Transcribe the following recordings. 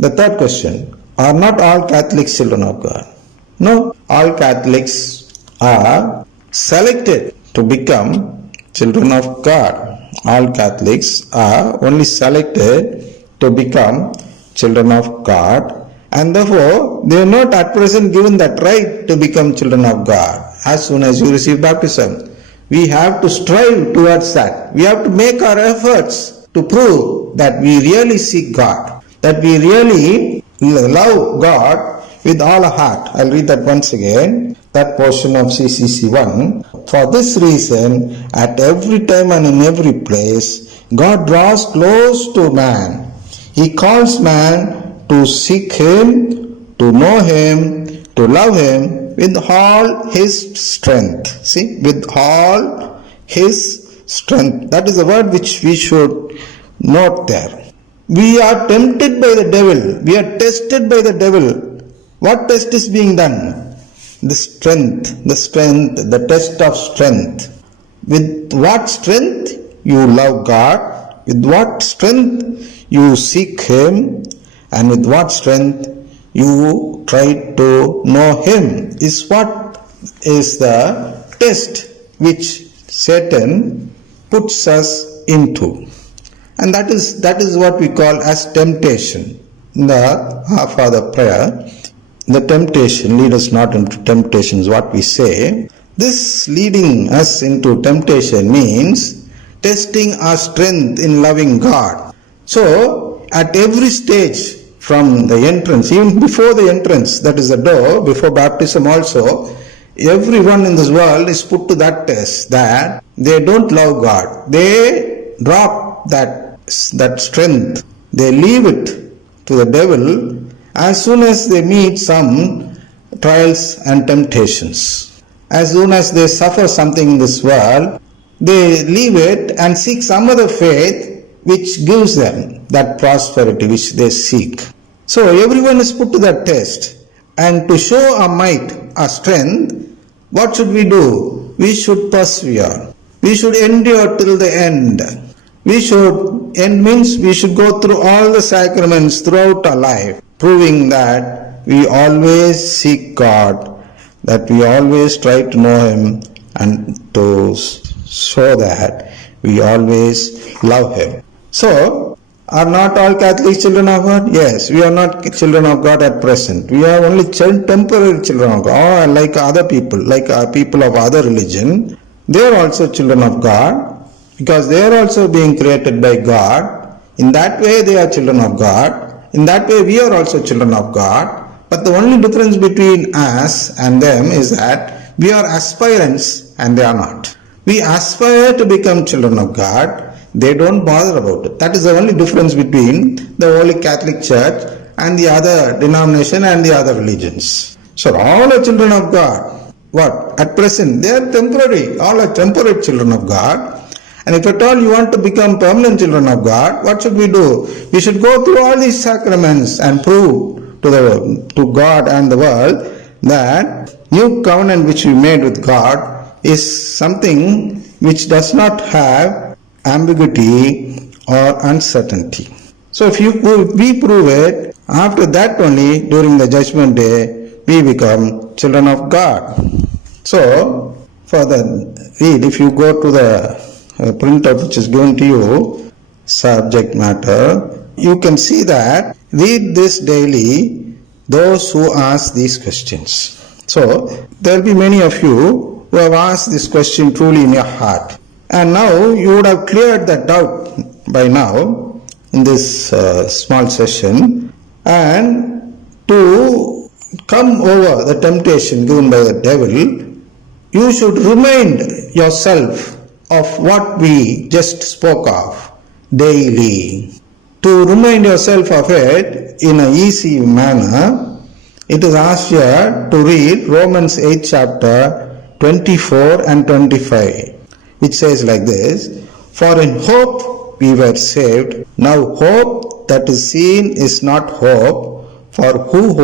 The third question, are not all Catholics children of God? No, all Catholics are selected to become children of God. All Catholics are only selected to become children of God, and therefore they are not at present given that right to become children of God. As soon as you receive baptism, we have to strive towards that. We have to make our efforts to prove that we really seek God, that we really love God with all our heart. I'll read that once again, that portion of CCC 1. For this reason, at every time and in every place, God draws close to man. He calls man to seek Him, to know Him, to love Him with all his strength. See, with all his strength. That is the word which we should note there. We are tempted by the devil. We are tested by the devil. What test is being done? The strength, the test of strength. With what strength you love God, with what strength you seek Him, and with what strength you try to know Him, is what is the test which Satan puts us into. And that is what we call as temptation. In the Our Father prayer, the temptation, lead us not into temptation is what we say. This leading us into temptation means testing our strength in loving God. So, at every stage, from the entrance, even before the entrance, that is the door, before baptism also, everyone in this world is put to that test, that they don't love God. They drop that strength. They leave it to the devil as soon as they meet some trials and temptations. As soon as they suffer something in this world, they leave it and seek some other faith which gives them that prosperity which they seek. So everyone is put to that test, and to show our might, our strength, what should we do? We should persevere. We should endure till the end. We should go through all the sacraments throughout our life, proving that we always seek God, that we always try to know Him, and to show that we always love Him. So, are not all Catholics children of God? Yes, we are not children of God at present. We are only temporary children of God, like other people, like people of other religion. They are also children of God, because they are also being created by God. In that way they are children of God. In that way we are also children of God. But the only difference between us and them is that we are aspirants and they are not. We aspire to become children of God. They don't bother about it. That is the only difference between the Holy Catholic Church and the other denomination and the other religions. So all are children of God. What? At present, they are temporary. All are temporary children of God. And if at all you want to become permanent children of God, what should we do? We should go through all these sacraments and prove to God and the world that new covenant which we made with God is something which does not have ambiguity or uncertainty. So if we prove it, after that only, during the judgment day, we become children of God. So, further read, if you go to the printout which is given to you, subject matter, you can see that, read this daily, those who ask these questions. So, there will be many of you who have asked this question truly in your heart. And now you would have cleared that doubt by now in this small session, and to come over the temptation given by the devil, you should remind yourself of what we just spoke of daily. To remind yourself of it in an easy manner, it is asked here to read Romans 8 chapter 24 and 25. Which says like this, for in hope we were saved. Now hope that is seen is not hope, for who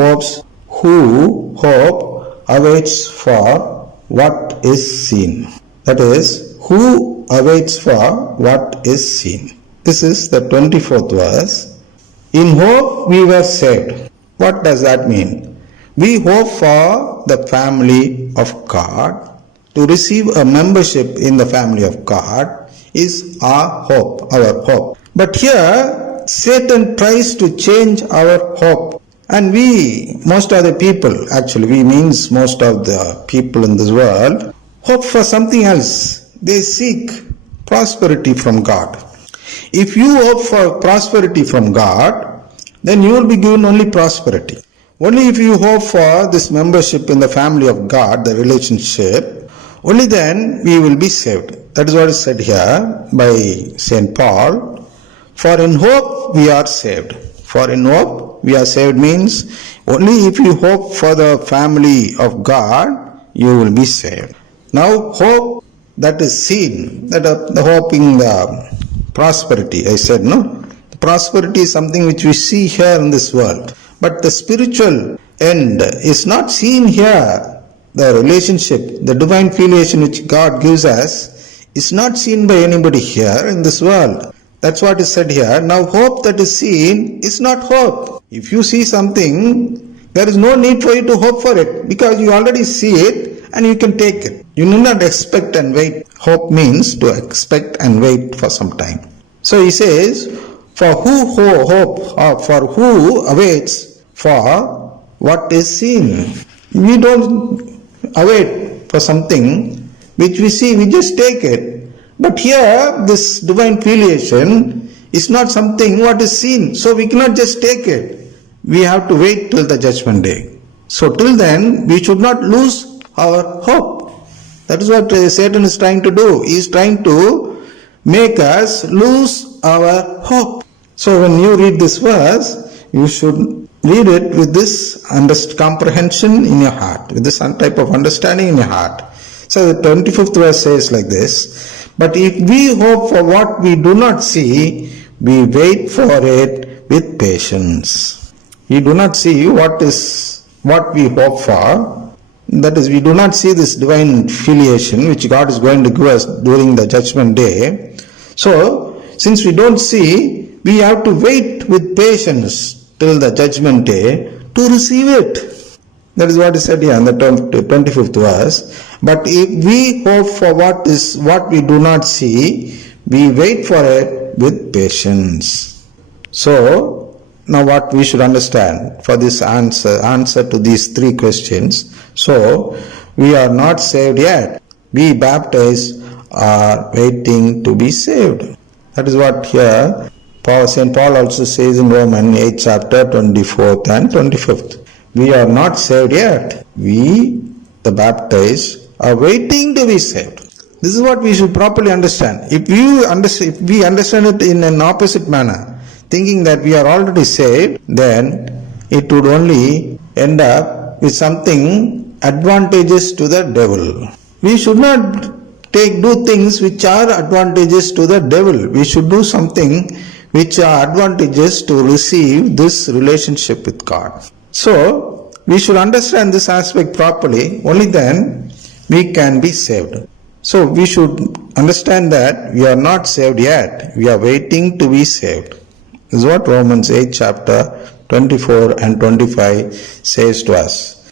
hope awaits for what is seen. That is, who awaits for what is seen. This is the 24th verse. In hope we were saved. What does that mean? We hope for the family of God. To receive a membership in the family of God is our hope. But here, Satan tries to change our hope. And most of the people, actually we means most of the people in this world, hope for something else. They seek prosperity from God. If you hope for prosperity from God, then you will be given only prosperity. Only if you hope for this membership in the family of God, the relationship, only then we will be saved. That is what is said here by St. Paul. For in hope we are saved. For in hope we are saved means only if you hope for the family of God, you will be saved. Now hope that is seen, that the hoping the prosperity, I said no. The prosperity is something which we see here in this world. But the spiritual end is not seen here. The relationship, the divine filiation which God gives us is not seen by anybody here in this world. That's what is said here. Now hope that is seen is not hope. If you see something, there is no need for you to hope for it because you already see it and you can take it. You need not expect and wait. Hope means to expect and wait for some time. So he says, for who hope or for who awaits for what is seen. We don't await for something which we see, we just take it. But here, this divine filiation is not something what is seen, so we cannot just take it. We have to wait till the judgment day. So till then, we should not lose our hope. That is what Satan is trying to do. He is trying to make us lose our hope. So when you read this verse, you should read it with this comprehension in your heart, with this type of understanding in your heart. So the 25th verse says like this, but if we hope for what we do not see, we wait for it with patience. We do not see what we hope for. That is, we do not see this divine filiation which God is going to give us during the judgment day. So, since we don't see, we have to wait with patience till the judgment day to receive it. That is what is said here in the 25th verse. But if we hope for what we do not see, we wait for it with patience. So, now what we should understand for this answer to these three questions. So, we are not saved yet. We baptized are waiting to be saved. That is what here St. Paul also says in Romans 8 chapter 24th and 25th. We are not saved yet. We, the baptized, are waiting to be saved. This is what we should properly understand. If we understand it in an opposite manner, thinking that we are already saved, then it would only end up with something advantageous to the devil. We should not do things which are advantageous to the devil. We should do something which are advantageous to receive this relationship with God. So, we should understand this aspect properly. Only then we can be saved. So, we should understand that we are not saved yet. We are waiting to be saved. This is what Romans 8 chapter 24 and 25 says to us.